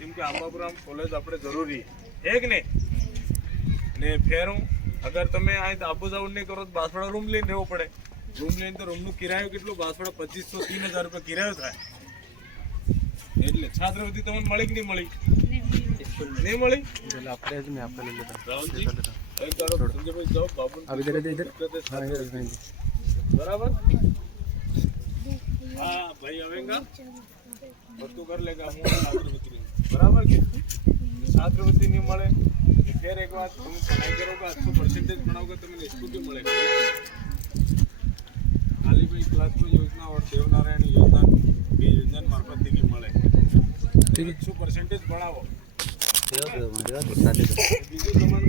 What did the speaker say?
કેમ કે આંબાપુરામ કોલેજ આપણે જરૂરી છે કે નહીં ને ફેરું અગર તમે આ આબુ જાઉન નહીં કરો તો બાસવાડા રૂમ લઈને રહેવો પડે. રૂમ લઈને તો રૂમનું કિરાયો કેટલું બાસવાડા 2500-3000 રૂપિયા કિરાયો થાય. એટલે છાત્રવૃત્તિ તમને મળી કે નહીં મળી? नहीं मળી એટલે આપણે જ મેં આપને લેતા રાहुलજી એક કરો સંજયભાઈ જાઓ બાબુ અભી इधर इधर हां इधर बराबर हां भाई आवेगा और तू कर लेगा હું છાત્રવૃત્તિ बराबर के छात्रवृत्ति नहीं મળે કે ફેર એક વાત તમે પઢાઈ કરોगे अच्छो परसेंटेज बनाओगे तो તમને स्कूटी મળेगा. खाली भाई क्लास में योजना और देवनारायण योजना भी योजना मार्फत की મળે. ठीक है अच्छो परसेंटेज बढ़ाओ. બીજું તમારું